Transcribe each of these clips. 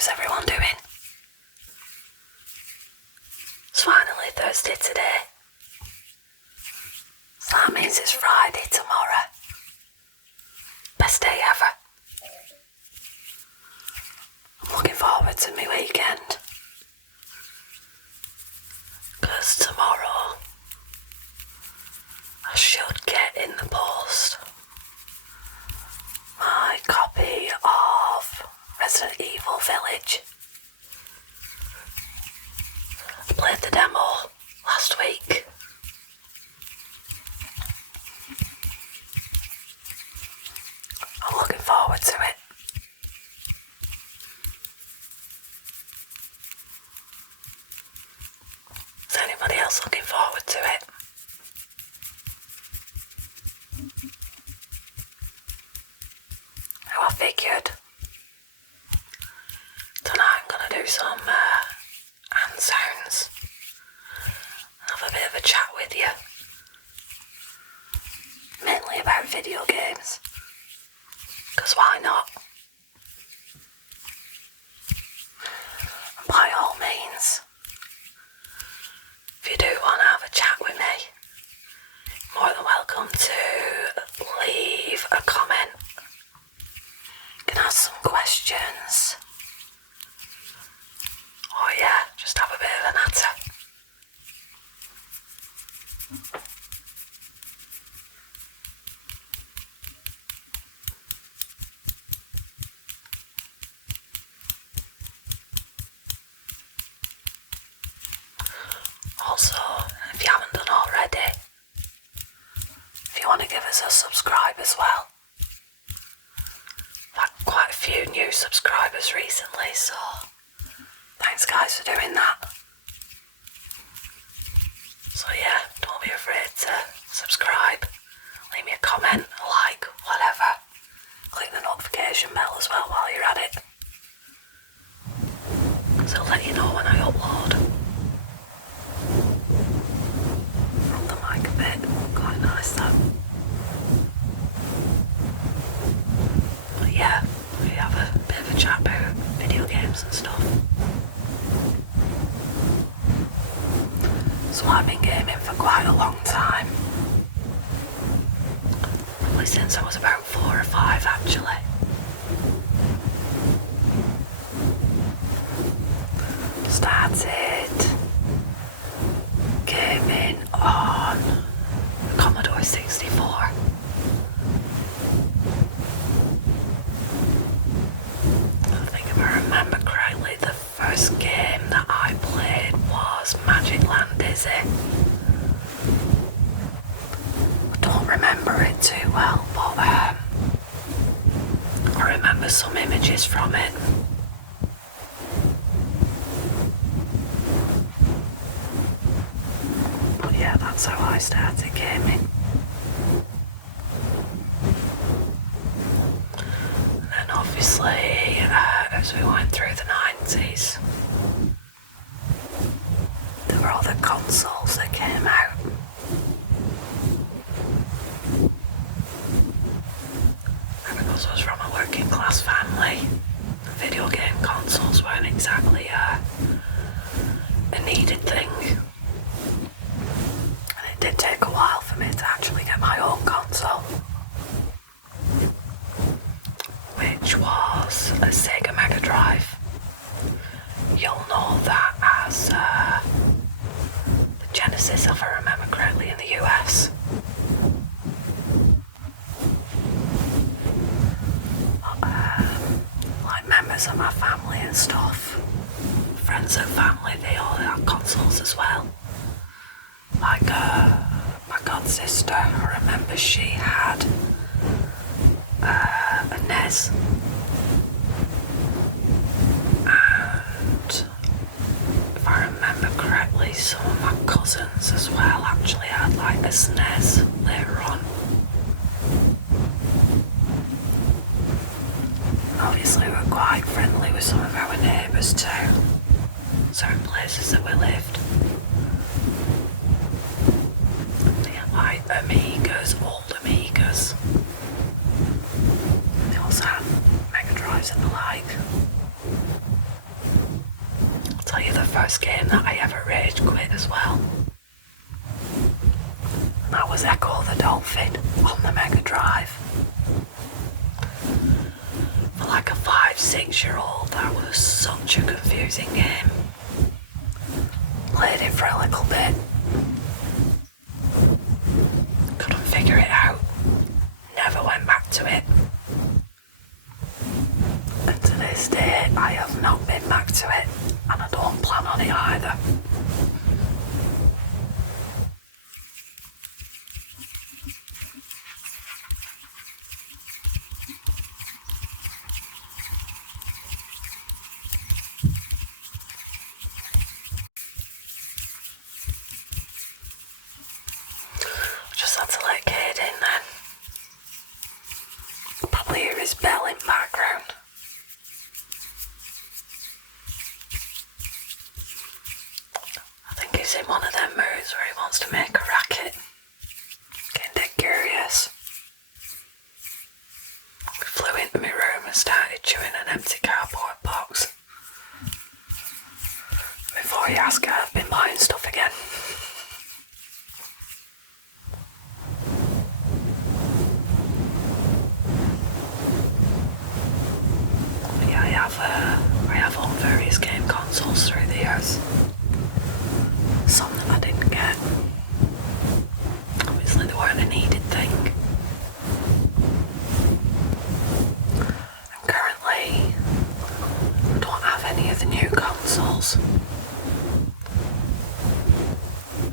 How's everyone doing? It's finally Thursday today. So that means it's Friday tomorrow. Best day ever. I'm looking forward to my weekend. Because tomorrow I should get in the post my copy of Resident Evil Village. I played the demo last week. I'm looking forward to it. Is anybody else looking forward to it? Now I figured tonight I'm going to do some hand sounds. Have a bit of a chat with you. Mainly about video games. Because why not? And by all means, if you do want to have a chat with me, more than welcome to leave a comment. You can ask some questions. Or yeah, just have a bit of a natter. Also, if you haven't done already, if you want to give us a subscribe as well. I've had quite a few new subscribers recently, so thanks guys for doing that. So yeah, don't be afraid to subscribe, leave me a comment, a like, whatever. Click the notification bell as well while you're at it, because it'll let you know when I upload. From the mic a bit, quite nice that. But yeah, we have a bit of a chat about video games and stuff. So I've been gaming for quite a long time. Probably since I was about 4 or 5 actually. Started gaming on the Commodore 64. I think if I remember correctly, the first game that I played was Magic Land Dizzy. I don't remember it too well, but I remember some images from it. But yeah, that's how I started gaming. And then obviously, as we went through the 90s, there were other consoles that came out. And because I was from a working class family, video game consoles weren't exactly a needed thing. And it did take a while for me to actually get my own console, which was a Sega Mega Drive. You'll know that as the Genesis, if I remember correctly, in the US. Like members of my family and stuff, friends of family, they all had consoles as well. Like my god sister, I remember she had a NES. And if I remember correctly, some of my cousins as well actually had like a SNES later on. Obviously we were quite friendly with some of our neighbours too, certain places that we lived. They had like Amigas, old Amigas. They also had Mega Drives and the like. tell you the first game that I ever rage quit as well. That was Echo the Dolphin on the Mega Drive. For like a 5-6-year-old, that was such a confusing game. Played it for a little bit. Couldn't figure it out. Never went back to it. And to this day, I have not been back to it, and I don't plan on it either. Just had to let Cade in then. Probably hear his bell in background. I think he's in one of them moods where he wants to make a racket. Getting dead curious. He flew into my room and started chewing an empty cardboard box. Before he asked, I've been buying stuff again. I have owned various game consoles through the years. Some that I didn't get. Obviously they weren't a needed thing. And currently I don't have any of the new consoles.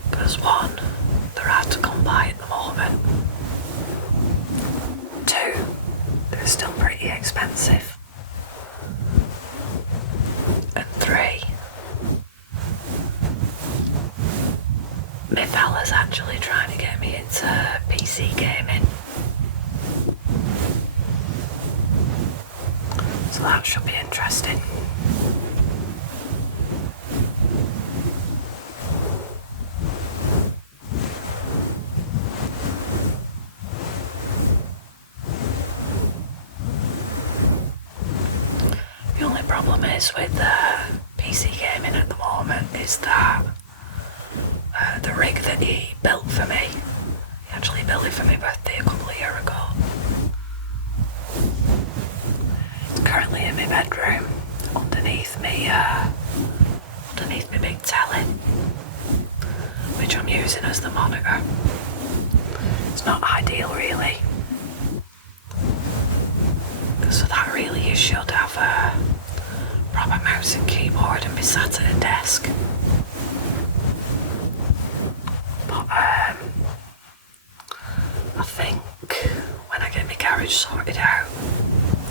Because one, they're hard to come by at the moment. Two, they're still pretty expensive. And three, my fella's actually trying to get me into PC gaming. So that should be interesting. The only problem is with PC gaming at the moment is that the rig that he built for me, he actually built it for my birthday a couple of years ago. It's currently in my bedroom, underneath me big telly, which I'm using as the monitor. It's not ideal really, because for that really you should have a proper mouse and keyboard and be sat at a desk. But I think when I get my garage sorted out,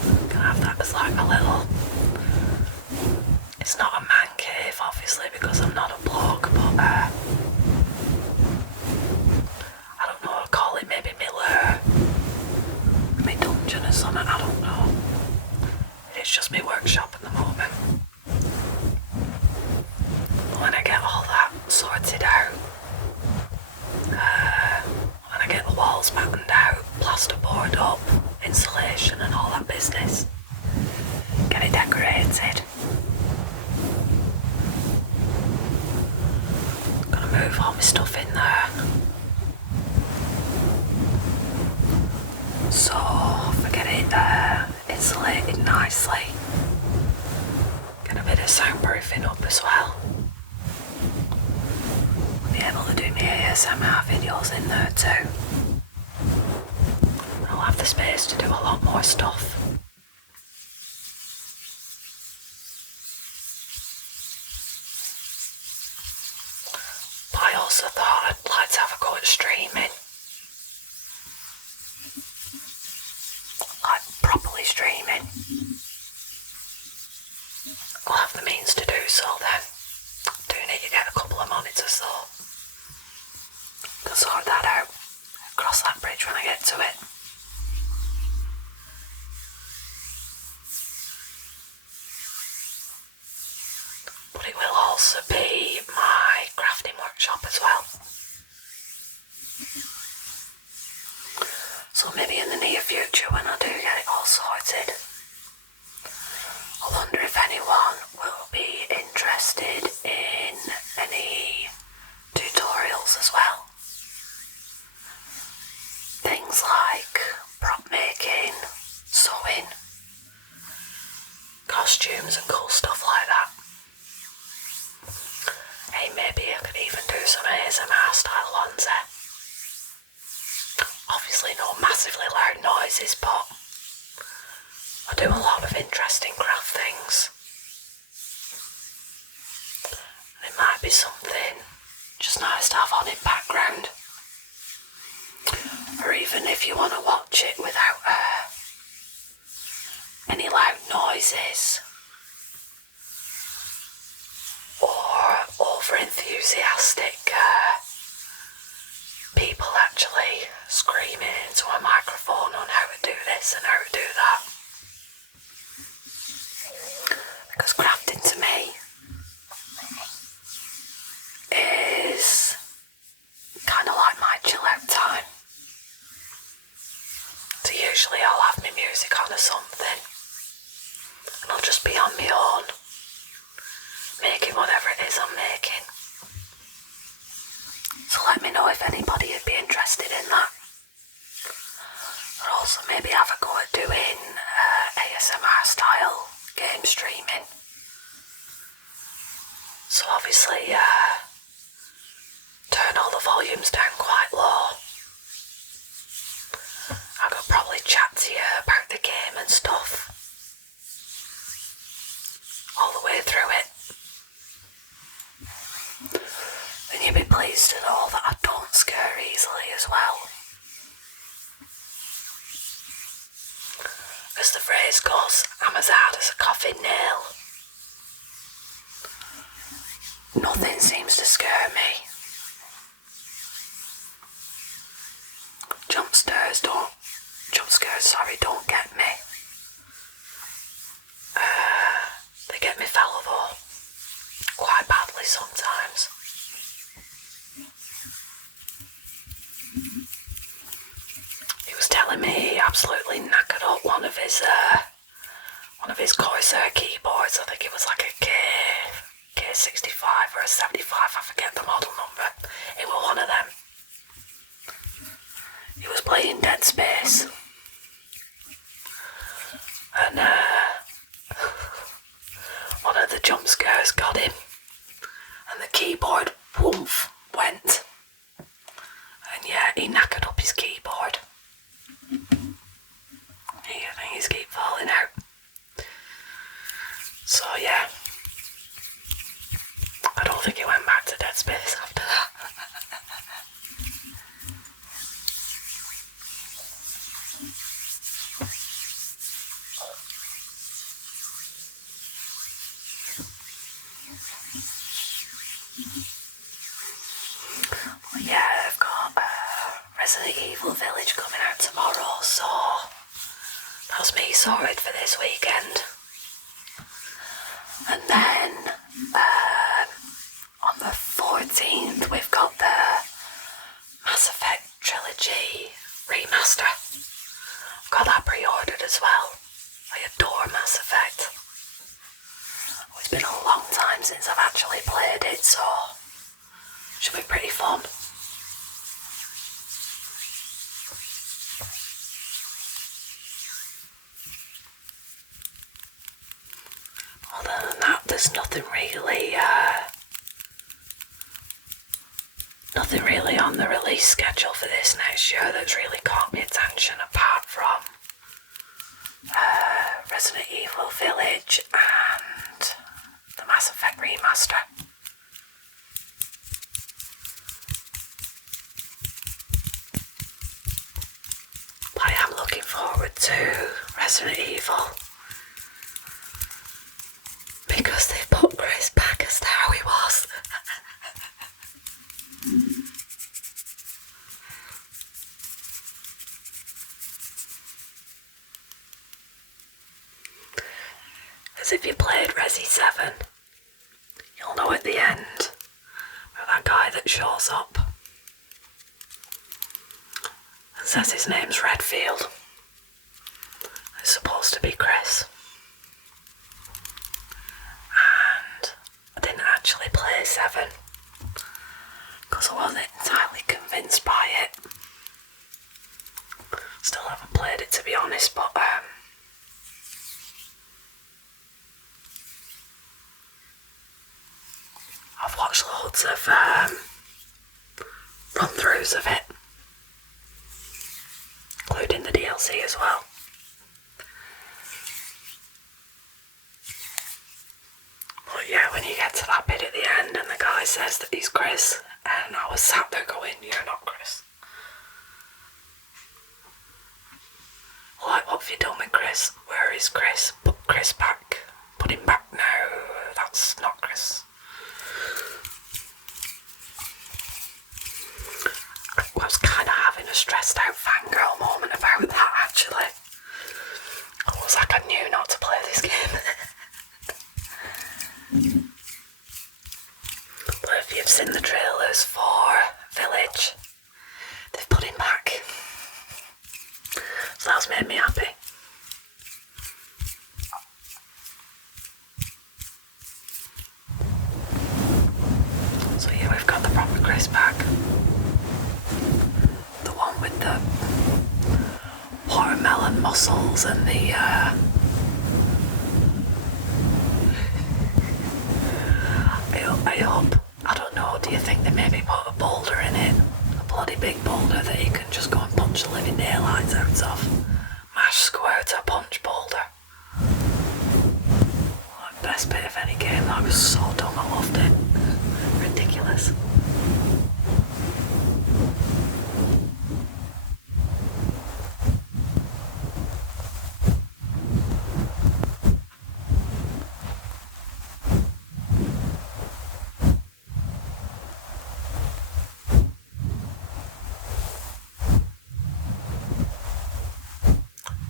I'm gonna have that as like a little, it's not a man cave obviously because I'm not a bloke, but I don't know, I'll call it maybe my lair, my dungeon or something, I don't know. It's just my workshop at the moment. But when I get all that sorted out, when I get the walls battened out, plasterboard up, insulation and all that business, get it decorated, I'm gonna move all my stuff in there. So if I get it insulated nicely, get a bit of soundproofing up as well. I'll be able to do my ASMR videos in there too. I'll have the space to do a lot more stuff. But I also thought I'd like to have a go at streaming. Like properly streaming. I'll have the means to do so then. Do need to get a couple of monitors though. Can sort that out. Cross that bridge when I get to it. But it will also be my crafting workshop as well. So maybe in the near future when I do get it all sorted, I wonder if anyone will be interested costumes and cool stuff like that. Hey, maybe I could even do some ASMR style ones there. Obviously no massively loud noises, but I do a lot of interesting craft things. And it might be something just nice to have on in background. Or even if you want to watch it without any loud noises or over-enthusiastic people actually screaming into a microphone on how to do this and how to do that. Because crafting to me is kind of like my chill out time. So usually I'll have my music on or something and I'll just be on my own making whatever it is I'm making. So let me know if anybody would be interested in that. Or also maybe have a go at doing ASMR style game streaming. So obviously turn all the volumes down quite low. I could probably chat to you about the game and stuff all the way through it. And you'll be pleased to know that I don't scare easily as well. As the phrase goes, I'm as hard as a coffin nail. Nothing seems to scare me. Jump scares don't get me. They get me fallible quite badly sometimes. He was telling me he absolutely knackered up one of his Corsair keyboards. I think it was like a K65 or a 75, I forget the model number. It was one of them. He was playing Dead Space. And one of the jump scares got him. And the keyboard, woof, went. And yeah, he knackered up his keyboard. Things keep falling out. So yeah, I don't think he went back to Dead Space after that. Well, yeah, I've got Resident Evil Village coming out tomorrow, so that's me sorted for this weekend. And then on the 14th we've got the Mass Effect Trilogy remaster. I've got that pre-ordered as well. I adore Mass Effect. It's been a long time since I've actually played it, so it should be pretty fun. Other than that, there's nothing really on the release schedule for this next year that's really caught my attention apart from Resident Evil Village and the Mass Effect remaster. But I am looking forward to Resident Evil because they've put Chris back as to how he was. As if you played Resi 7, you'll know at the end about that guy that shows up and says his name's Redfield. It's supposed to be Chris. And I didn't actually play 7 because I wasn't entirely convinced by it. Still haven't played it, to be honest, but lots of run-throughs of it, including the DLC as well. But yeah, when you get to that bit at the end and the guy says that he's Chris, and I was sat there going, you're not Chris. Like, what have you done with Chris? Where is Chris? Put Chris back. Put him back now. That's not Chris. I was kind of having a stressed out fangirl moment about that, actually. I was like, I knew not to play this game. But if you've seen the trailers for Village, they've put him back. So that's made me happy. So yeah, we've got the proper Chris back. The one with the watermelon muscles and the I hope, I don't know, do you think they maybe put a boulder in it? A bloody big boulder that you can just go and punch the living daylights out of? Mash square to punch boulder. Like, best bit of any game. That was so dumb, I loved it. Ridiculous.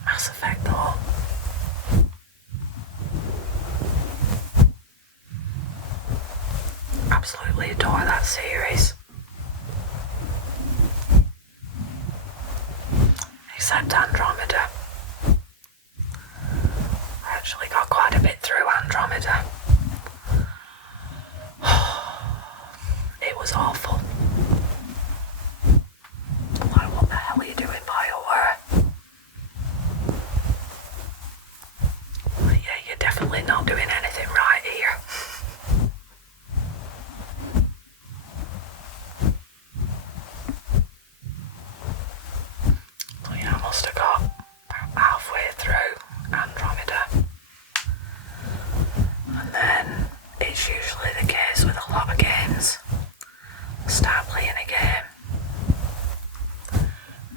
Mass Effect though. Absolutely adore that series. Except Andromeda. I actually got quite a bit through Andromeda. It was awful. Like, what the hell are you doing, BioWare? Well, yeah, you're definitely not doing anything right here. So yeah, I must have got about halfway through Andromeda. And then it's usually the case with a lot of games. I start playing a game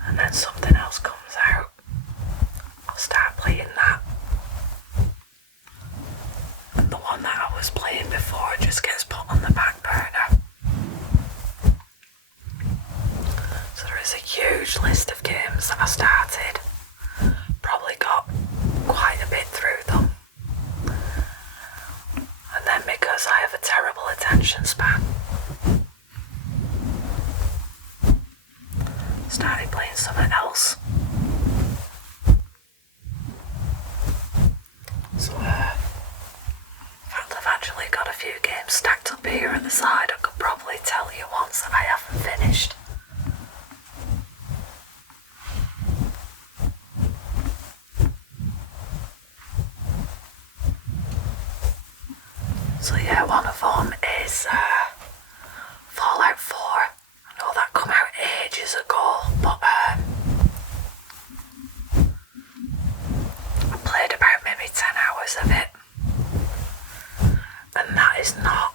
and then something else comes out. I'll start playing that. And the one that I was playing before just gets put on the back burner. So there is a huge list of games that I started. Probably got quite a bit through them. And then because I have a terrible attention span, started playing something else. So, in fact, I've actually got a few games stacked up here at the side. I could probably tell you ones that I haven't finished. So yeah, one of them is Fallout 4. I know that come out ages ago, but I played about maybe 10 hours of it. And that is not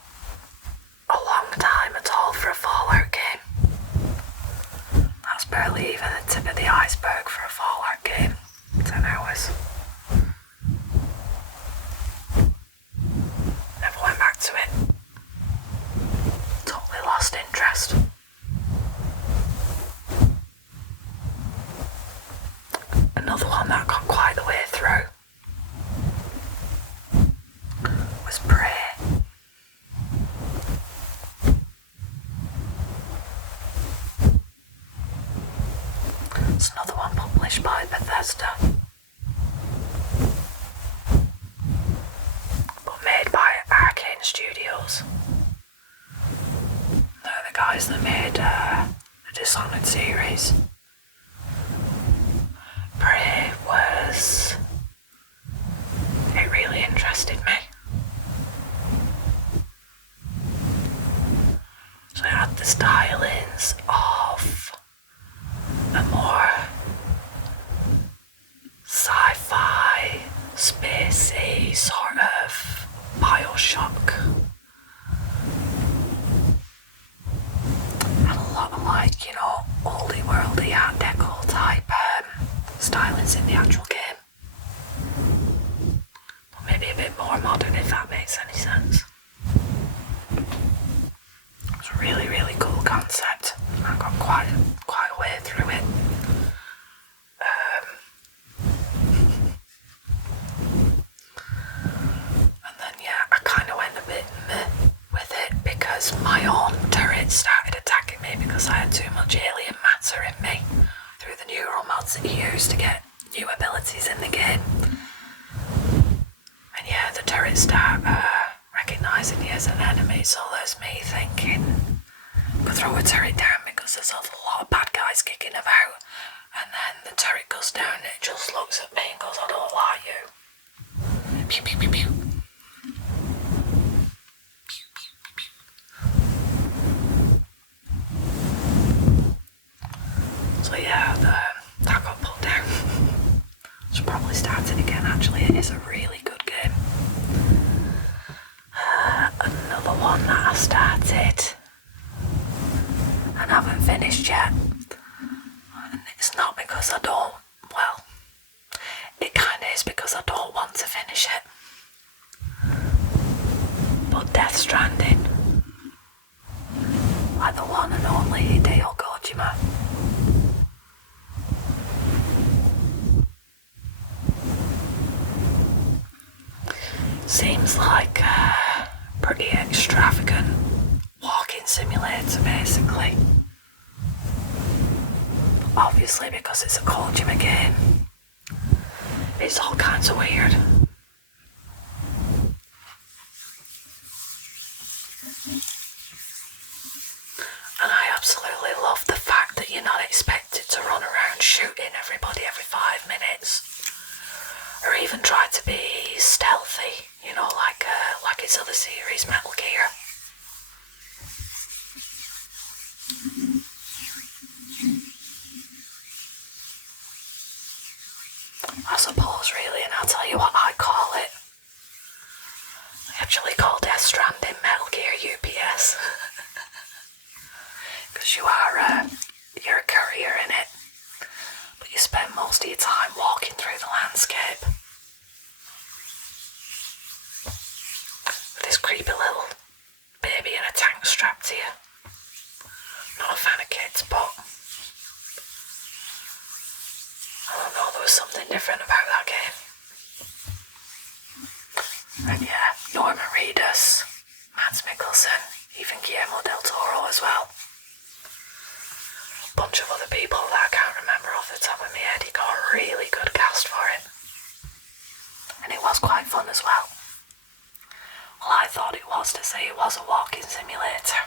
a long time at all for a Fallout game. That's barely even the tip of the iceberg for a Fallout game. 10 hours. Never went back to it. Totally lost interest. Another one that got quite the way through was Prey. It's another one published by Bethesda, but made by Arcane Studios. They're the guys that made the Dishonored series. Prey was... it really interested me. Electro Shock. And a lot of like, you know, oldie worldy art deco type stylings in the actual game. But maybe a bit more modern, if that makes any sense. It's a really, really cool concept. I got quite a way through it. And then yeah, I kind of went a bit meh with it because my own turret started attacking me because I had too much alien matter in me through the neural mods that you use to get new abilities in the game. And yeah, the turrets start recognising you as an enemy, so there's me thinking I could throw a turret down because there's a lot of bad guys kicking about, and then the turret goes down and it just looks at me and goes, I don't like you. Pew pew pew pew. So yeah, that got pulled down. Should probably start it again. Actually, it is a really good game. Another one that I started and haven't finished yet. And it's not because I don't, well, it kind of is because I don't want to finish it. But Death Stranding, like the one and only Hideo Kojima. Seems like a pretty extravagant walking simulator, basically. Obviously, because it's a Kojima game, it's all kinds of weird. And I absolutely love the fact that you're not expected to run around shooting everybody every 5 minutes, or even try to be stealthy, you know, like its other series, Metal Gear. I suppose, really, and I'll tell you what I call it. I actually call Death Stranding Metal Gear UPS. Because you're a courier in it, but you spend most of your time walking through the landscape with this creepy little baby in a tank strapped to you. Not a fan of kids, but I don't know, there was something different about that game. And yeah, Norman Reedus, Mads Mikkelsen, even Guillermo del Toro as well. Bunch of other people that I can't remember off the top of my head. He got a really good cast for it. And it was quite fun as well. Well, I thought it was, to say it was a walking simulator.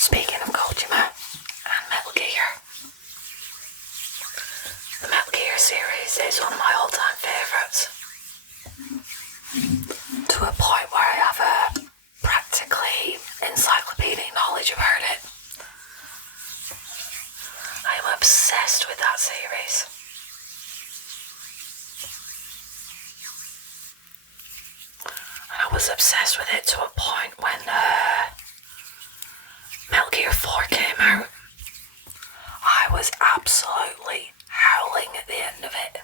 Speaking of Kojima and Metal Gear, the Metal Gear series is one of my all-time favourites. To a point where I have a practically encyclopedic knowledge about it. I am obsessed with that series. And I was obsessed with it to a point when Metal Gear 4 came out. I was absolutely howling at the end of it.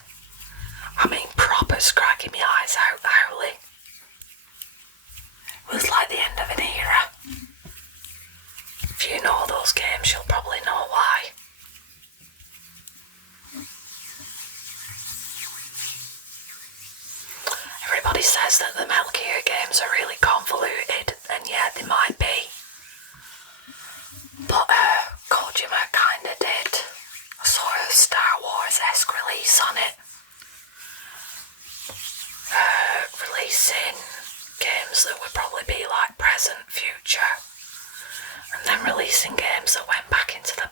I mean, proper scratching my eyes out, howling. It was like the end of an era. If you know those games, you'll probably know why. Everybody says that the Metal Gear games are really convoluted, and yeah, they might be. But Kojima kinda did a sort of Star Wars-esque release on it. Releasing games that would probably be like present, future, and then releasing games that went back into the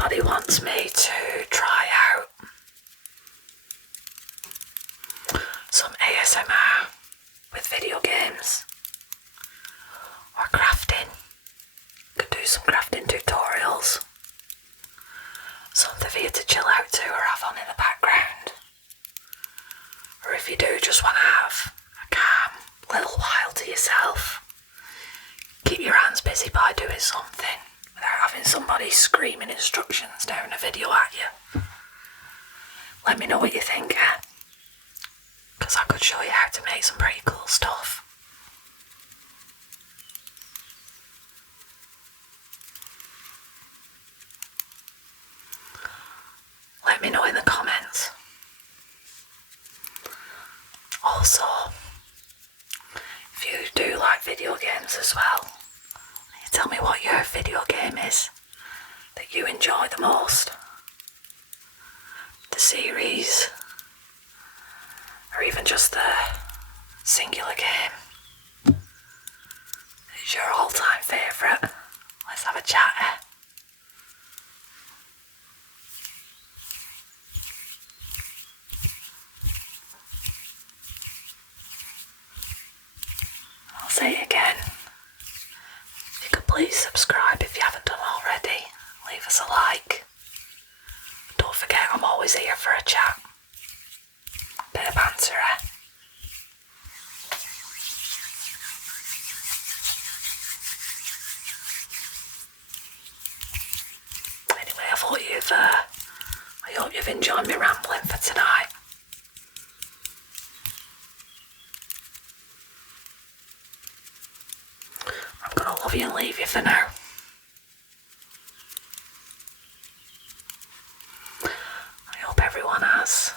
anybody wants me to try out some ASMR with video games or crafting, could do some crafting tutorials, something for you to chill out to or have on in the background. Or if you do just want to have a calm little while to yourself, keep your hands busy by doing something without having somebody screaming instructions down a video at you. Let me know what you think, because I could show you how to make some pretty cool stuff. Let me know in the comments. Also, if you do like video games as well, you tell me what your video game is that you enjoy the most. The series, or even just the singular game. It's your all-time favourite. Let's have a chat. I'll say it again. If you could please subscribe if you haven't done already. Leave us a like. Don't forget, I'm always here for a chat. Bit of banter, Anyway, I hope you've enjoyed me rambling for tonight. I'm gonna love you and leave you for now. I hope everyone has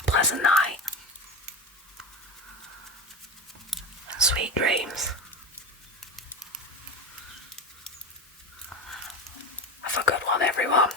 a pleasant night and sweet dreams. Have a good one, everyone.